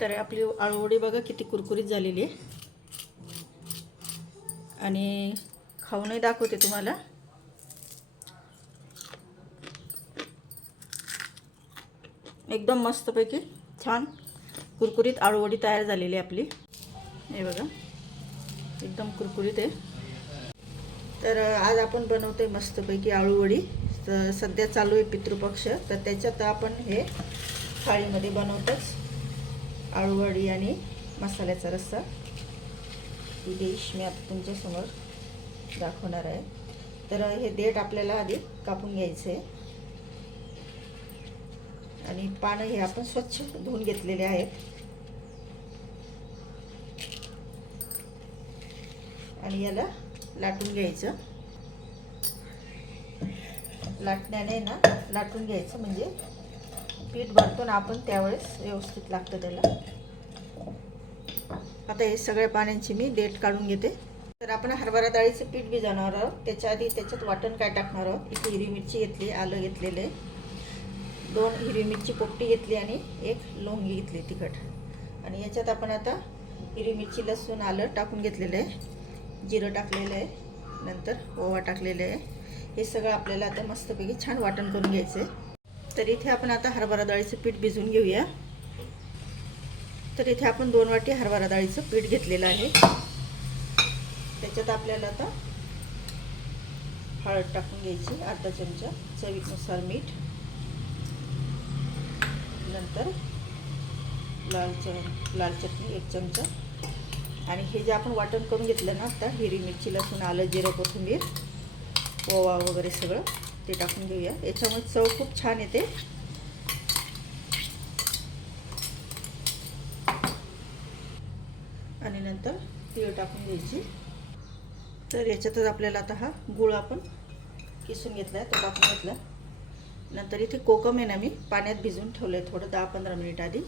तर आपली आळूवडी बघा किती कुरकुरीत झालेली आहे. आणि खाऊनही दाखवते तुम्हाला. एकदम मस्तपैकी छान कुरकुरीत आळूवडी तयार झालेली आहे आपली. हे बघा. एकदम कुरकुरीत आहे. तर आज आपण बनवतोय मस्तपैकी आळूवडी. तर सध्या चालू आहे पितृपक्ष. तर त्याच्यात आपण हे थाळीमध्ये बनवतोच. आळूवडी आणि मसाल्याचा रस्सा. ही डिश मी आता तुमच्यासमोर दाखवणार आहे. तर हे देठ आपल्याला आधी कापून घ्यायचं. आहे आणि पानं हे आपण स्वच्छ धुवून घेतलेले आहेत. आणि याला लाटून घ्यायचं. लाटण्याने ना लाटून घ्यायचं म्हणजे पीठ भरतो ना आपण त्यावेळेस व्यवस्थित लागतं त्याला. आता हे सगळ्या पाण्यांची मी देठ काढून घेते. तर आपण हरभरा डाळीचं पीठ भिजवणार आहोत. त्याच्या आधी त्याच्यात वाटण काय टाकणार आहोत? इथे हिरवी मिरची घेतली आलं घेतलेलं आहे. दोन हिरवी मिरची पोपटी घेतली आणि एक लोंगी घेतली तिखट. आणि याच्यात आपण आता हिरवी मिरची लसूण आलं टाकून घेतलेलं आहे. जिरं टाकलेलं आहे. नंतर ओवा टाकलेलं आहे. हे सगळं आपल्याला आता मस्तपैकी छान वाटण करून घ्यायचं आहे. तर इथे आपण आता हरभरा डाळीचं पीठ भिजवून घेऊया. तर इथे आपण दोन वाटी हरभरा डाळीचं पीठ घेतलेलं आहे. त्याच्यात आपल्याला आता हळद टाकून घ्यायची अर्धा चमचा चवीनुसार मीठ. नंतर लाल च लाल चटणी एक चमचा. आणि हे जे आपण वाटण करून घेतलं ना आता हिरवी मिरची लसूण आलं जिरं कोथिंबीर ओवा वगैरे सगळं. ते टाकून घेऊया. याच्यामुळे चव खूप छान येते. आणि नंतर तीळ टाकून घ्यायची. तर याच्यातच आपल्याला आता हा गुळ आपण किसून घेतला आहे तो टाकून घेतला नंतर इथे कोकम आहे ना मी पाण्यात भिजवून ठेवलं आहे थोडं दहा पंधरा मिनिट आधी.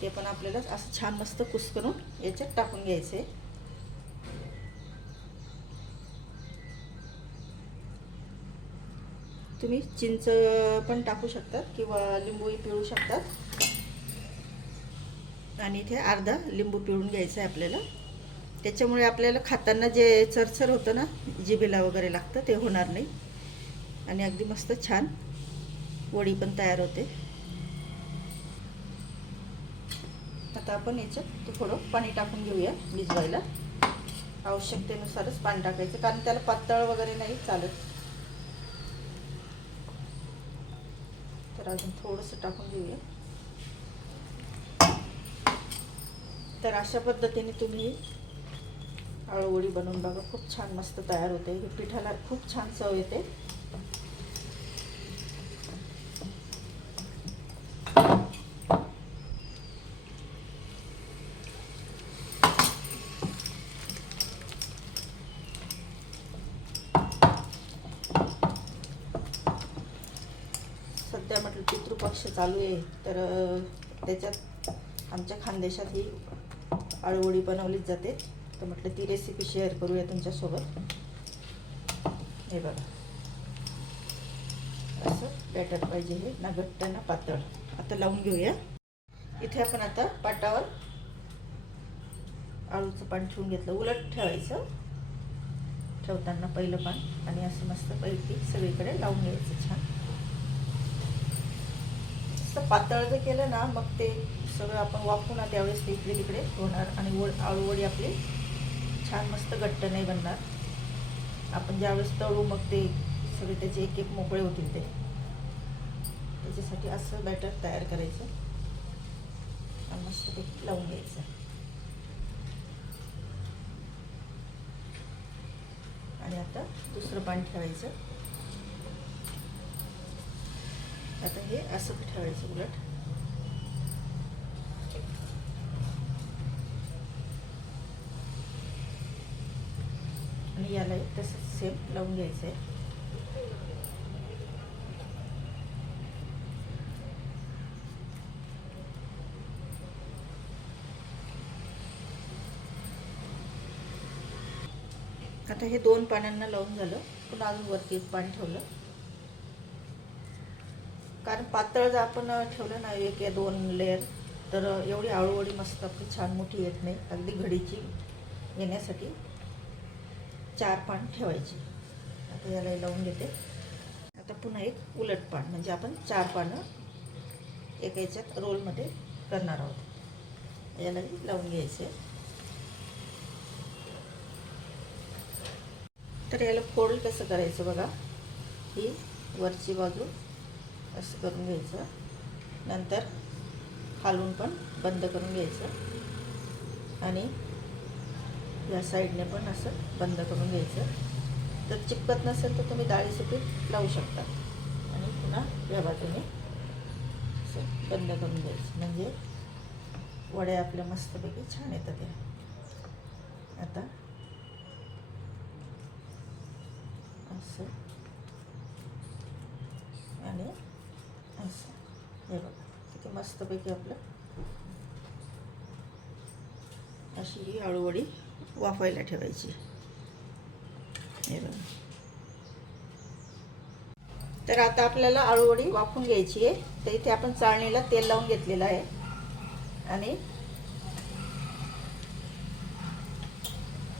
ते पण आपल्याला असं छान मस्त कुस करून याच्यात टाकून घ्यायचं आहे तुम्ही चिंच पण टाकू शकतात किंवा लिंबूही पिळू शकतात. आणि इथे अर्धा लिंबू पिळून घ्यायचं आहे आपल्याला. त्याच्यामुळे आपल्याला खाताना जे चरचर होतं ना जिभेला वगैरे लागतं ते होणार नाही. आणि अगदी मस्त छान वडी पण तयार होते. आता आपण याच्यात थोडं पाणी टाकून घेऊया भिजवायला. आवश्यकतेनुसारच पाणी टाकायचं कारण त्याला पातळ वगैरे नाही चालत. तर अजून थोडंसं टाकून घेऊया तर अशा पद्धतीने तुम्ही आळूवडी बनवून बघा खूप छान मस्त तयार होते. हे पिठाला खूप छान चव येते सध्या म्हटलं पितृपक्ष चालू आहे. तर त्याच्यात आमच्या खानदेशात ही आळूवडी बनवलीच जाते. तर म्हटलं ती रेसिपी शेअर करूया तुमच्यासोबत. हे बघा. असं बॅटर पाहिजे हे. ना घट्ट ना पातळ. आता लावून घेऊया. इथे आपण आता पाटावर आळूचं पान ठेवून घेतलं. उलट ठेवायचं. ठेवताना पहिलं पान आणि असं मस्त पैकी सगळीकडे लावून घ्यायचं छान. मस्त पातळ जर केलं ना मग ते सगळं आपण वापरू ना त्यावेळेस ते इकडे तिकडे होणार आणि वड आळूवडी आपली छान मस्त घट्ट नाही बनणार. आपण ज्यावेळेस तळू मग ते सगळे त्याचे एक एक मोकळे होतील ते. त्याच्यासाठी असं बॅटर तयार करायचं. मस्त ते लावून घ्यायचं. आणि आता दुसरं पाणी ठेवायचं. आता हे असं ठेवायचं उलट. आणि याला तसंच सेम लावून घ्यायचं आहे आता हे दोन पाण्यांना लावून झालं. पुन्हा अजून वरती एक पाणी ठेवलं. कारण पातळ जर आपण ठेवलं ना एक या दोन लेअर तर एवढी आळूवडी मस्त आपली छान मोठी येत नाही. अगदी घडीची येण्यासाठी चार पान ठेवायची. आता याला लावून घेते. आता पुन्हा एक उलट पान म्हणजे आपण चार पानं एका याच्यात रोलमध्ये करणार आहोत. यालाही लावून घ्यायचे तर याला फोल्ड कसं करायचं बघा? ही वरची बाजू असं करून घ्यायचं. नंतर खालून पण बंद करून घ्यायचं. आणि या साईडने पण असं बंद करून घ्यायचं. जर चिपकत नसेल तर तुम्ही डाळीचं पीठ लावू शकता. आणि पुन्हा या बाजूने असं बंद करून घ्यायचं. म्हणजे वड्या आपल्या मस्तपैकी छान येतात या. आता असं आणि असं हे बघा किती मस्तपैकी आपलं. अशी ही आळूवडी वाफायला ठेवायची. हे बघा. तर आता आपल्याला आळूवडी वाफून घ्यायची आहे. तर इथे आपण चाळणीला तेल लावून घेतलेलं आहे. आणि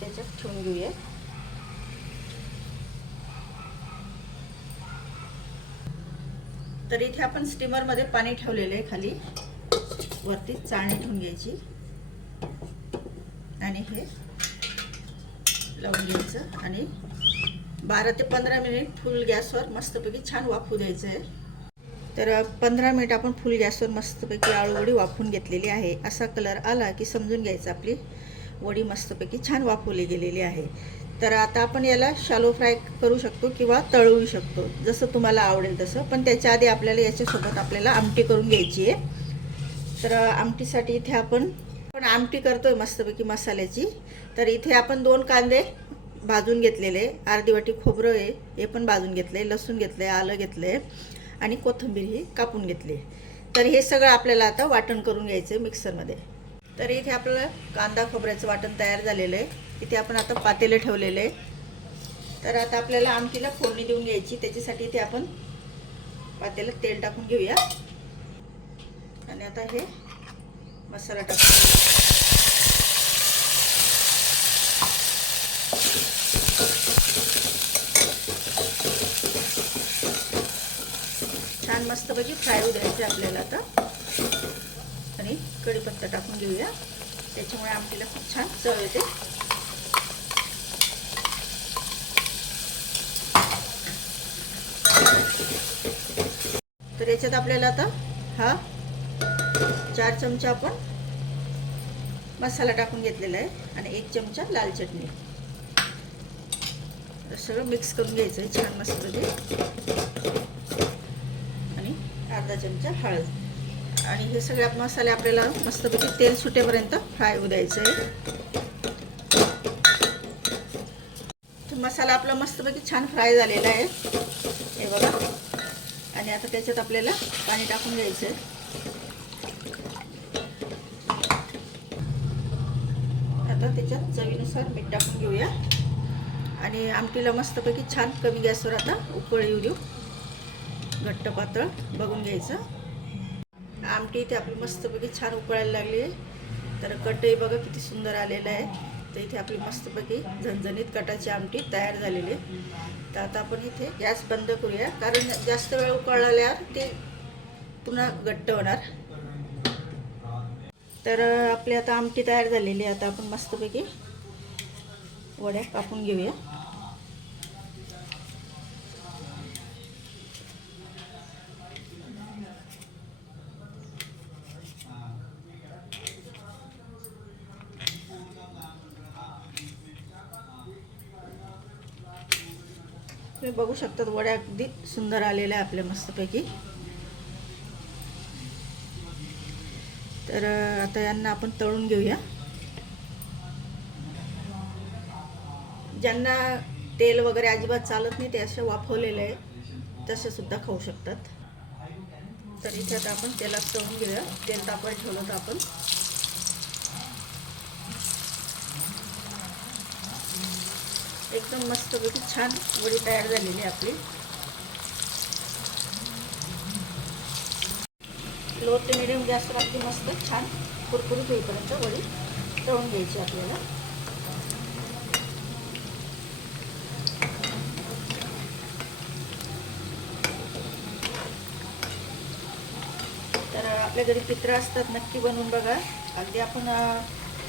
त्याच्यात ठेवून घेऊया. तर इथे आपण स्टीमरमध्ये पाणी ठेवलेलं आहे खाली. वरती चाळणी ठेवून घ्यायची. आणि हे लावून घ्यायचं. आणि बारा ते पंधरा मिनिट फुल गॅसवर मस्तपैकी छान वाफू द्यायचं आहे. तर पंधरा मिनिट आपण फुल गॅसवर मस्तपैकी आळूवडी वाफून घेतलेली आहे. असा कलर आला की समजून घ्यायचं आपली वडी मस्तपैकी छान वाफवली गेलेली आहे. तर आता आपण याला शालो फ्राय करू शकतो किंवा तळवू शकतो. जसं तुम्हाला आवडेल तसं. पण त्याच्या आधी आपल्याला याच्यासोबत आपल्याला आमटी करून घ्यायची आहे. तर आमटीसाठी इथे आपण पण आमटी करतोय मस्तपैकी मसाल्याची. तर इथे आपण दोन कांदे भाजून घेतलेले. अर्धी वाटी खोबरं आहे हे पण भाजून घेतले लसूण घेतलं आहे आलं घेतलं आहे आणि कोथिंबीर ही कापून घेतली. तर हे सगळं आपल्याला आता वाटण करून घ्यायचं आहे मिक्सरमध्ये. तर इथे आपलं कांदा खोबऱ्याचं वाटण तयार झालेलं आहे. इथे आपण आता पातेलं ठेवलेलं आहे. तर आता आपल्याला आमटीला फोडणी देऊन घ्यायची. त्याच्यासाठी इथे आपण पातेलं तेल टाकून घेऊया. आणि आता हे मसाला टाकू छान मस्तपैकी फ्राय होऊ द्यायचे आपल्याला आता. कढीपत्ता टाकून घेऊया. त्याच्यामुळे आमटीला खूप छान चव येते. तर याच्यात आपल्याला आता हा चार चमचा आपण मसाला टाकून घेतलेला आहे आणि एक चमचा लाल चटणी. सगळं मिक्स करून घ्यायचं आहे छान मस्त आणि अर्धा चमचा हळद. आणि हे सगळ्या मसाले आपल्याला मस्तपैकी तेल सुटेपर्यंत फ्राय होऊ द्यायचं आहे. तर मसाला आपला मस्तपैकी छान फ्राय झालेला आहे. हे बघा. आणि आता त्याच्यात आपल्याला पाणी टाकून घ्यायचं आहे आता त्याच्यात चवीनुसार मीठ टाकून घेऊया. आणि आमटीला मस्तपैकी छान कमी गॅसवर आता उकळ येऊ देऊ. घट्ट पातळ बघून घ्यायचं. आमटी इथे आपली मस्तपैकी छान उकळायला लागली आहे. तर कटही बघा किती सुंदर आलेलं आहे. तर इथे आपली मस्तपैकी झणझणीत कटाची आमटी तयार झालेली तर आता आपण इथे गॅस बंद करूया. कारण जास्त वेळ उकळल्यावर ते पुन्हा घट्ट होणार. तर आपली आता आमटी तयार झालेली आहे. आता आपण मस्तपैकी वड्या कापून घेऊया. तुम्ही बघू शकतात वड्या अगदी सुंदर आलेल्या आहे आपल्या मस्तपैकी. तर आता यांना आपण तळून घेऊया. ज्यांना तेल वगैरे अजिबात चालत नाही ते असे वाफवलेले आहे तसे सुद्धा खाऊ शकतात. तर इथे आता आपण तेलात तळून घेऊया. तेल तापत ठेवलं तर आपण. एकदम मस्तपैकी छान वडी तयार झालेली आहे आपली. लो ते मिडियम गॅसवर अगदी मस्त छान कुरकुरीत होईपर्यंत वडी तळून घ्यायची आपल्याला. तर आपल्या घरी पित्र असतात नक्की बनवून बघा. अगदी आपण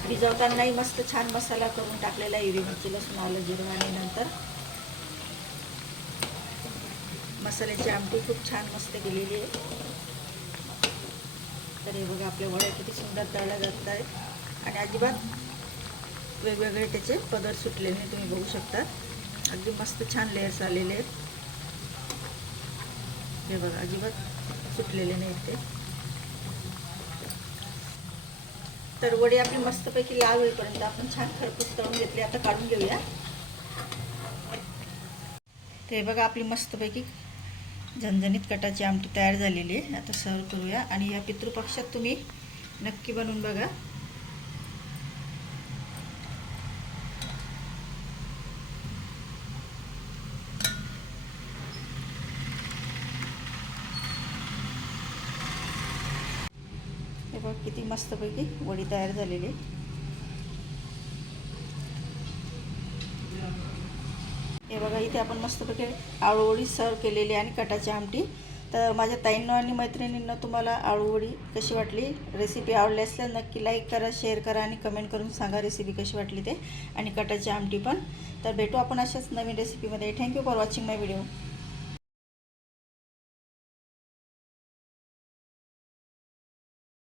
भिजवतानाही मस्त छान मसाला करून टाकलेला आहे हिरवी मिरची लसूण आलं जिरं आणि नंतर मसाल्याची आमटी खूप छान मस्त गेलेली आहे. तर हे बघा आपल्या वड्या किती सुंदर तळल्या जात आहेत. आणि अजिबात वेगवेगळे त्याचे पदर सुटलेले नाही तुम्ही बघू शकता. अगदी मस्त छान लेयर्स आलेले आहेत. हे बघा अजिबात सुटलेले नाहीत ते. तर वडी आपली मस्तपैकी लाल होईपर्यंत आपण छान खरपूस तळून घेतली आता काढून घेऊया. तर हे बघा आपली मस्तपैकी झणझणीत कटाची आमटी तयार झालेली आहे. आता सर्व करूया. आणि या पितृपक्षात तुम्ही नक्की बनवून बघा हे बघ किती मस्तपैकी वडी तयार झालेली आहे हे बघा इथे आपण मस्तपैकी आळूवडी सर्व केलेली आहे आणि कटाची आमटी. तर माझ्या ताईंना आणि मैत्रिणींना तुम्हाला आळूवडी कशी वाटली? रेसिपी आवडली असल्यास नक्की लाईक करा शेअर करा आणि कमेंट करून सांगा रेसिपी कशी वाटली ते आणि कटाची आमटी पण. तर भेटू आपण अशाच नवीन रेसिपीमध्ये thank you for watching my video